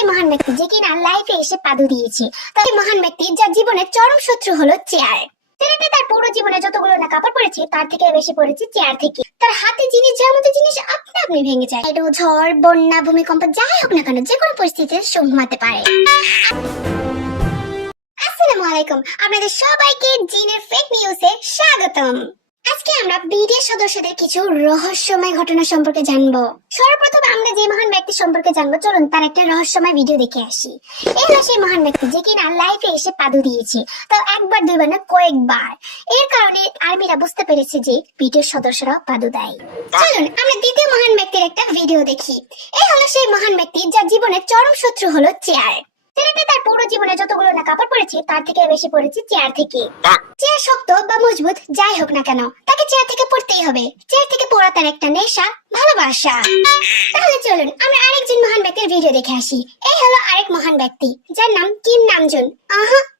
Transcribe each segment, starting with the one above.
সেই মহান ব্যক্তি যে কিনা লাইফে এসে পাদু দিয়েছে। তাই মহান ব্যক্তি যার জীবনের চরম শত্রু হলো চেয়ার। ছেলেটা তার পুরো জীবনে যতগুলো না কাপড় পরেছে তার থেকে বেশি পড়েছে চেয়ার থেকে। তার হাতে জিনিস যার মতো জিনিস আপনা আপনি ভেঙে যায়। এটা ঝড়, বন্যা, ভূমিকম্প যাই হোক না কেন যে কোনো পরিস্থিতিতে সংঘাতে পারে। আসসালামু আলাইকুম, আপনাদের সবাইকে জিনের ফেক নিউজে স্বাগতম। আজকে আমরা বিডিএ সদস্যদের কিছু রহস্যময় ঘটনা সম্পর্কে জানবো। সর্বপ্রথম আমরা যে মহান ব্যক্তি সম্পর্কে জানবো, চলুন তার একটা রহস্যময় ভিডিও দেখে আসি। এই হলো সেই মহান ব্যক্তি যে কিনা লাইফে এসে পাদু দিয়েছে, তাও একবার দুইবার না কয়েকবার। এর কারণে আর্মিরা বুঝতে পেরেছে যে বিডিএ সদস্যরা পাদু দেয়। চলুন আমরা দ্বিতীয় মহান ব্যক্তির একটা ভিডিও দেখি। এই হলো সেই মহান ব্যক্তি যার জীবনের চরম শত্রু হলো চেয়ার। ছেলেটা তার পুরো জীবনে যতগুলো না কাপড় পরেছে তার থেকে বেশি পড়েছে চেয়ার থেকে। চেয়ার শক্ত বা মজবুত যাই হোক না কেন তাকে চেয়ার থেকে পড়তেই হবে। চেয়ার থেকে পড়া তার একটা নেশা, ভালোবাসা। তাহলে চলুন আমরা আরেকজন মহান ব্যক্তির ভিডিও দেখে আসি। এই হলো আরেক মহান ব্যক্তি যার নাম কিম নামজুন,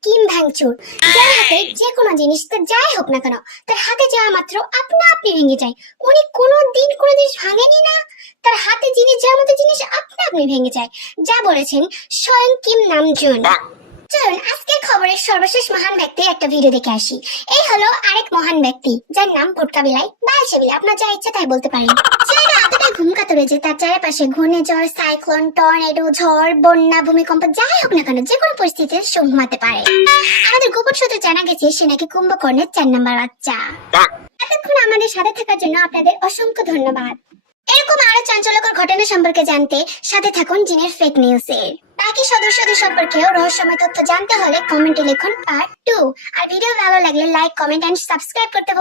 কিম ভাঙচুর। যার হাতে যে কোনো জিনিস তো যাই হোক না কেন তার হাতে যাওয়া মাত্র আপনা আপনি ভেঙে যায়। উনি কোনো জিনিস ভাঙেনি না, তার হাতে জিনিস যাওয়ার মতো জিনিস আপনা আপনি ভেঙে যায়, যা বলেছেন স্বয়ং কিম নামজুন। চলুন আজকের খবরের সর্বশেষ মহান ব্যক্তির একটা ভিডিও দেখে আসি। এই হলো আরেক মহান ব্যক্তি যার নাম পুটকা বিলাই বা আলসেবিলা, আপনার যা ইচ্ছা তাই বলতে পারেন। ছেলেটা এতটাই ঘুমকাতুরে যে তার চারপাশে ঘূর্ণিঝড়, সাইক্লোন, টর্নেডো, ঝড়, বন্যা, ভূমিকম্প যাই হোক না কেন যে কোনো পরিস্থিতিতে ঘুমাতে পারে। আমাদের গোপন সূত্রে জানা গেছে সে নাকি কুম্ভকর্ণের 4 নম্বর বাচ্চা। এতক্ষণ আমাদের সাথে থাকার জন্য আপনাদের অসংখ্য ধন্যবাদ। এরকম আরো চাঞ্চল্যকর ঘটনা সম্পর্কে জানতে সাথে থাকুন জিনের ফেক নিউজের। বাকি সদস্যদের সম্পর্কেও রহস্যময় তথ্য জানতে হলে কমেন্টে লিখুন পার্ট 2। আর ভিডিও ভালো লাগলে লাইক, কমেন্ট এন্ড সাবস্ক্রাইব করতে